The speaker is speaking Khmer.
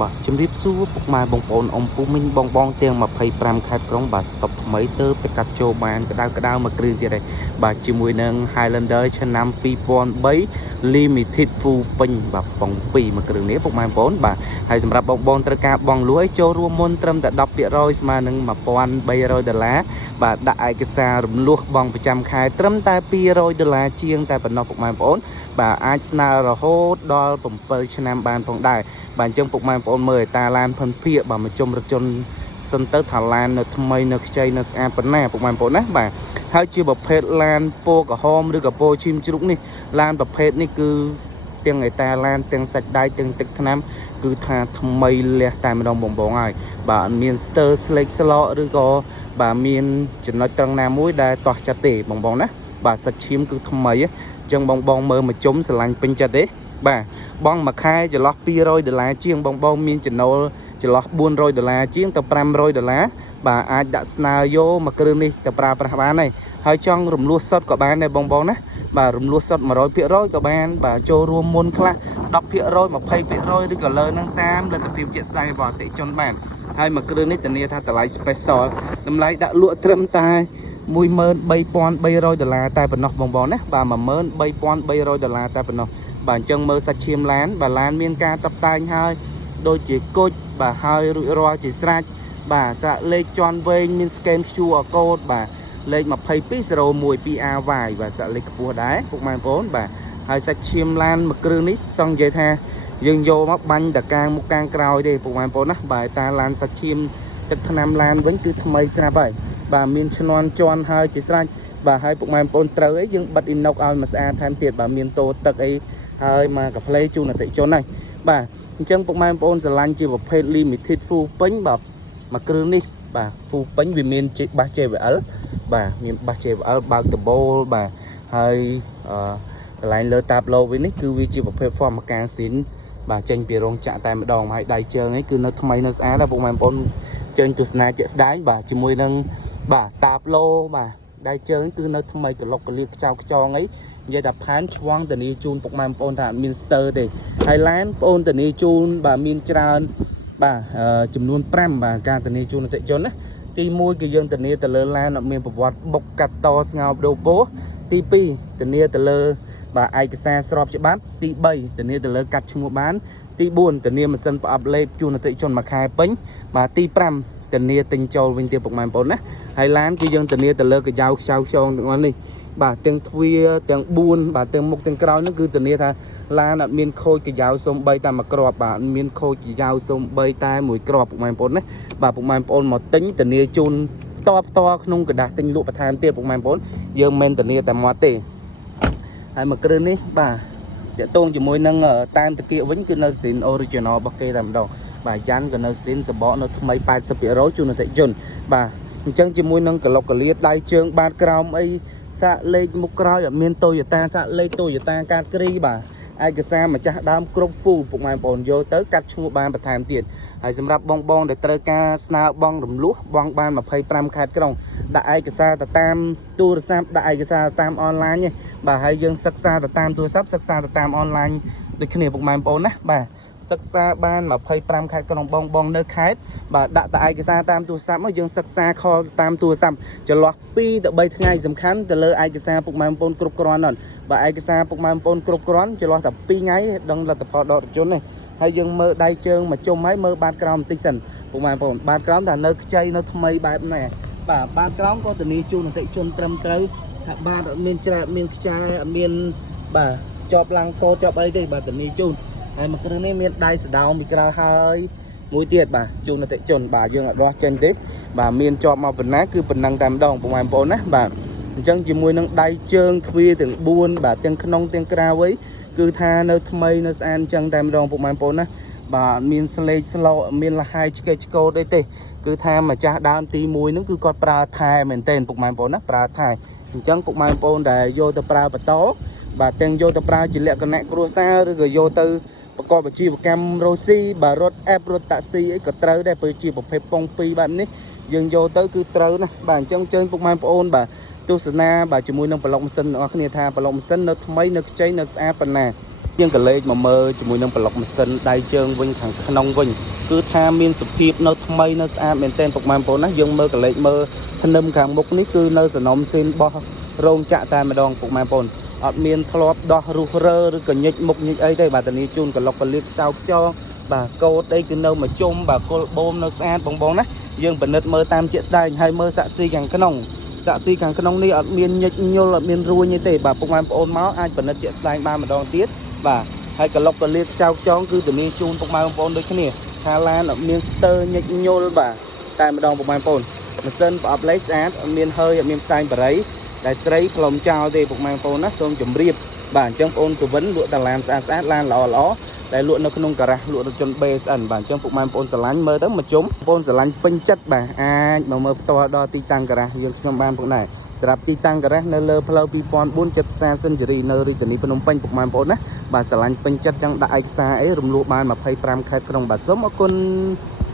បាទជំរាបសួរពុកម៉ែបងប្អូនអ៊ំពូមីងបងទាំង25ខេត្តក្រុងបាទស្តុបថ្មីទៅកាត់ចូលបានក្តៅមួយគ្រឿងទៀតហើយបាទជាមួយនឹង Highlander ឆ្នាំ2003 Limited Full ពេញបាទបង2មួយគ្រឿងនេះពុកម៉ែបងប្អូនបាទហើយសម្រាប់បងត្រូវការបងលួយចូលរួមមុនត្រឹមតែ 10% ស្មើនឹង$1,300 បាទដាក់ឯកសាររំលោះបងប្រចាំខែត្រឹមតែ$200ជាងតែប៉ុណ្ណោះពុកម៉ែបងប្អូនបាទអាចស្នើរហូតដល់7ឆ្នាំបានផងដែរបាទអញ្ចឹងពុកម៉ែបងប្អូនមើលតាឡានផិនភាកបាទមកជុំរថយន្តសិនទៅថាឡាននៅថ្មីនៅខ្ចីនៅស្អាតប៉ុណ្ណាពុកម៉ែបងប្អូនណាបាទហើយជាប្រភេទឡានពណ៌ក្រហមឬក៏ពណ៌ឈីមជ្រូកនេះឡានប្រភេទនេះគឺទាំងឯតាឡានទាំងសាច់ដៃទាំងទឹកថ្នាំគឺថាថ្មីលះតែម្ដងបងហើយបាទអត់មានស្ទើរស្លេកស្លោកឬក៏បាទមានចំណុចត្រង់ណាមួយដែលតោះចិត្តទេបងណាបាទសាច់ឈាមគឺថ្មីអញ្ចឹងបងមើលមកជុំស្រឡាញ់ពេញចិត្តទេបាទបងមួយខែចន្លោះ$200ជាងបងមានចំណូលចន្លោះ$400ជាងទៅ$500បាទអាចដាក់ស្នើយកមកគ្រឿងនេះទៅប្រើប្រាស់បានហើយចង់រំលោះសុទ្ធក៏បានដែរបងណាបាទរំលោះសុទ្ធ100%ក៏បានបាទចូលរួមមុនខ្លះ10% 20%ឬក៏លើនឹងតាមលទ្ធភាពជាក់ស្ដែងរបស់អតិថិជនបានហើយមកគ្រឿងនេះធានាថាតម្លៃ special តម្លៃដាក់លក់ត្រឹមតែ$13,300តែប៉ុណ្ណោះបងណាបាទ$13,300តែប៉ុណ្ណោះបាទអញ្ចឹងមើលសាច់ឈាមឡានបាទឡានមានការតុបតែងហើយដូចជាគុជបាទហើយរួចរាល់ជាស្រេចបាទសាកលេខជន់វែងមាន scan QR code បាទលេខ2201 2RY បាទសាកលេខខ្ពស់ដែរពុកម៉ែបងប្អូនបាទហើយសាច់ឈាមឡានមួយគ្រឿងនេះសង្កេតថាយើងយកមកបាញ់តកាងមុខកាងក្រោយទេពុកម៉ែបងប្អូនណាបាទតាឡានសាច់ឈាមទឹកថ្នាំឡានវិញគឺថ្មីស្រាប់ហើយបាទមានឈ្នន់ជន់ហើយជាស្រេចបាទហើយពុកម៉ែបងប្អូនត្រូវអីយើងបិទអ៊ីណុកឲ្យមកស្អាតថែមទៀតបាទមានតូទឹកអីហើយមកកាផ្លេជូនអតិថិជនហើយបាទអញ្ចឹងពុកម៉ែបងប្អូនស្រឡាញ់ជាប្រភេទ limited full ពេញបាទមកគ្រឿងនេះបាទ full ពេញវាមានបាស JBL បាទមានបាស JBL បើកដបូលបាទហើយកន្លែងលើតាបឡូវិញនេះគឺវាជាប្រភេទ form កាស៊ីនបាទចេញពីរោងចក្រតែម្ដងហើយដៃជើងនេះគឺនៅថ្មីនៅស្អាតដែរពុកម៉ែបងប្អូនចេញទស្សនាជាក់ស្ដែងបាទជាមួយនឹងបាទតាបឡូបាទដៃជើងគឺនៅថ្មីក្លុកក្លៀកខ្ចៅខ្ចងអីនិយាយថាផានឆ្វងធានាជូនពុកម៉ែបងប្អូនថាអត់មានស្ទើរទេហើយឡានបងប្អូនធានាជូនបាទមានច្រើនបាទចំនួន5បាទការធានាជូនអតិថិជនណាទី1គឺយើងធានាទៅលើឡានអត់មានប្រវត្តិបុកកាត់តស្ងោបដូរពោះទី2ធានាទៅលើបាទឯកសារស្របច្បាប់ទី3ធានាទៅលើកាត់ឈ្មោះបានទី4ធានាម៉ាស៊ីនប្រអប់លេខជូនអតិថិជនមួយខែពេញបាទទី5ធានាទិញចូលវិញទៀតពុកម៉ែបងប្អូនណាហើយឡានគឺយើងធានាទៅលើកញ្ចៅខ្ចៅខ្ចងទាំងអស់នេះបាទទាំងទ្វារទាំង4បាទទាំងមុខទាំងក្រោយហ្នឹងគឺធានាថាឡានអត់មានខូចកញ្ចៅសូម្បីតែមួយគ្រាប់បាទអត់មានខូចកញ្ចៅសូម្បីតែមួយគ្រាប់ពុកម៉ែបងប្អូនណាបាទពុកម៉ែបងប្អូនមកទិញធានាជូនផ្ទាល់ក្នុងกระดาษទិញលក់បន្ថែមទៀតពុកម៉ែបងប្អូនយើងមិនធានាតែមកទេហើយមកគ្រឿងនេះបាទតាក់ទងជាមួយនឹងតាមតាគៀកវិញគឺនៅស៊ីន original របស់គេតែម្ដងបាទយ៉ាន់ក៏នៅស៊ីនសបកនៅថ្មី 80% ជូនអតិថិជនបាទអញ្ចឹងជាមួយនឹងក្លុកកលៀតដៃជើងបាតក្រោមអីសាកលេខមុខក្រោយអត់មាន Toyota សាកលេខ Toyota កាតគ្រីបាទឯកសារម្ចាស់ដើមគ្រប់ហ្វូពុកម៉ែបងប្អូនយកទៅកាត់ឈ្មោះបានបន្ថែមទៀតហើយសម្រាប់បងដែលត្រូវការស្នើបងរំលោះបងបាន25ខេត្តក្រុងដាក់ឯកសារទៅតាមទូរស័ព្ទដាក់ឯកសារតាមអនឡាញទេបាទហើយយើងសិក្សាទៅតាមទូរស័ព្ទសិក្សាទៅតាមអនឡាញដូចគ្នាពុកម៉ែបងប្អូនណាបាទសិក្សាបាន25ខេត្តក្រុងបងនៅខេត្តបាទដាក់តែឯកសារតាមទូរស័ព្ទមកយើងសិក្សាខលតាមទូរស័ព្ទចន្លោះ2ទៅ3ថ្ងៃសំខាន់ទៅលើឯកសារពុកម៉ែបងប្អូនគ្រប់គ្រាន់អត់បាទឯកសារពុកម៉ែបងប្អូនគ្រប់គ្រាន់ចន្លោះតែ2ថ្ងៃដឹងលទ្ធផលដករថយន្តនេះហើយយើងមើលដៃជើងមកជុំហើយមើលបាតក្រោមបន្តិចសិនពុកម៉ែបងប្អូនបាតក្រោមថានៅខ្ចីនៅថ្មីបែបណាបាទបាតក្រោមក៏ធានាជូនអតិថិជនត្រឹមត្រូវថាបាតអត់មានច្រែកមានខ្ចាយអត់មានបាទជាប់ឡាំងកោជាប់អីទេបាទធានាជូនហើយមកគ្រឿងនេះមានដៃសដោមពីក្រៅហើយមួយទៀតបាទជូនអតិថិជនបាទយើងអត់ដោះចេញទេបាទមានជាប់មកប៉ុណ្ណាគឺប៉ុណ្ណឹងតែម្ដងពុកម៉ែបងប្អូនណាបាទអញ្ចឹងជាមួយនឹងដៃជើងទ្វារទាំង4បាទទាំងក្នុងទាំងក្រៅអីគឺថានៅថ្មីនៅស្អាតអញ្ចឹងតែម្ដងពុកម៉ែបងប្អូនណាបាទមានស្លេកស្លោកមានលហាយឆ្កេះឆ្កោតអីទេគឺថាម្ចាស់ដើមទី1ហ្នឹងគឺគាត់ប្រើថែមែនទែនពុកម៉ែបងប្អូនណាប្រើថែអញ្ចឹងពុកម៉ែបងប្អូនដែលយកទៅប្រើបន្តបាទទាំងយកទៅប្រើជាលក្ខណៈគ្រួសារឬក៏យកទៅប្រកបអាជីវកម្មរ៉ូស៊ីបាទរត់អេបរត់តាក់ស៊ីអីក៏ត្រូវដែរព្រោះជាប្រភេទប៉ុង2បែបនេះយើងយកទៅគឺត្រូវណាបាទអញ្ចឹងអញ្ជើញពុកម៉ែបងប្អូនបាទទស្សនាបាទជាមួយនឹងប្លុកម៉ាស៊ីនទាំងអស់គ្នាថាប្លុកម៉ាស៊ីននៅថ្មីនៅខ្ចីនៅស្អាតប៉ុណ្ណា យើងក៏លេខមកមើលជាមួយនឹងប្លុកម៉ាស៊ីនដៃជើងវិញខាងក្នុងវិញគឺថាមានសភាពនៅថ្មីនៅស្អាតមែនទែនពុកម៉ែបងប្អូនណាយើងមើលក៏លេខមើលធ្នឹមខាងមុខនេះគឺនៅសំណុំស៊ីនរបស់រោងចក្រតែម្ដងពុកម៉ែបងប្អូនអត់មានធ្លាប់ដោះរុះរើឬក៏ញិចមុខញិចអីទេបាទតានីជូនក្លុកកលៀកខ្ចោខ្ចោបាទកោតអីគឺនៅមកជុំបាទគល់បូមនៅស្អាតបងណាយើងពិនិត្យមើលតាមជាក់ស្ដែងហើយមើលសាក់ស៊ីខាងក្នុងសាក់ស៊ីខាងក្នុងនេះអត់មានញិចញល់អត់មានរួញទេបាទពុកម៉ែបងប្អូនមកអាចពិនិត្យជាក់ស្ដែងបានម្ដងទៀតបាទហើយក្លុកកលៀកខ្ចោខ្ចោគឺតានីជូនពុកម៉ែបងប្អូនដូចគ្នាថាឡានអត់មានស្ទើញិចញល់បាទតែម្ដងពុកម៉ែបងប្អូនម៉ាស៊ីនប្រអប់លេខស្អាតអត់មានhơiអត់មានផ្សែងបរិយដែលស្រីផ្លុំចោលទេពុកម៉ែបងប្អូនណាសូមជម្រាបបាទអញ្ចឹងបងប្អូនទៅវិញលក់តែឡានស្អាតស្អាតឡានល្អល្អដែលលក់នៅក្នុងការ៉ាសលក់រថយន្ត BSN បាទអញ្ចឹងពុកម៉ែបងប្អូនស្រឡាញ់មើលទៅមកជុំបងប្អូនស្រឡាញ់ពេញចិត្តបាទអាចមកមើលផ្ទាល់ដល់ទីតាំងការ៉ាសយើងខ្ញុំបានពុកណែសម្រាប់ទីតាំងការ៉ាសនៅលើផ្លូវ2004ចិត្តផ្សារសិនជេរីនៅរាជធានីភ្នំពេញពុកម៉ែបងប្អូនណាបាទស្រឡាញ់ពេញចិត្តចង់ដាក់ឯកសារអីរំលោះបាន25ខេត្តក្នុងបាទសូមអរគុណ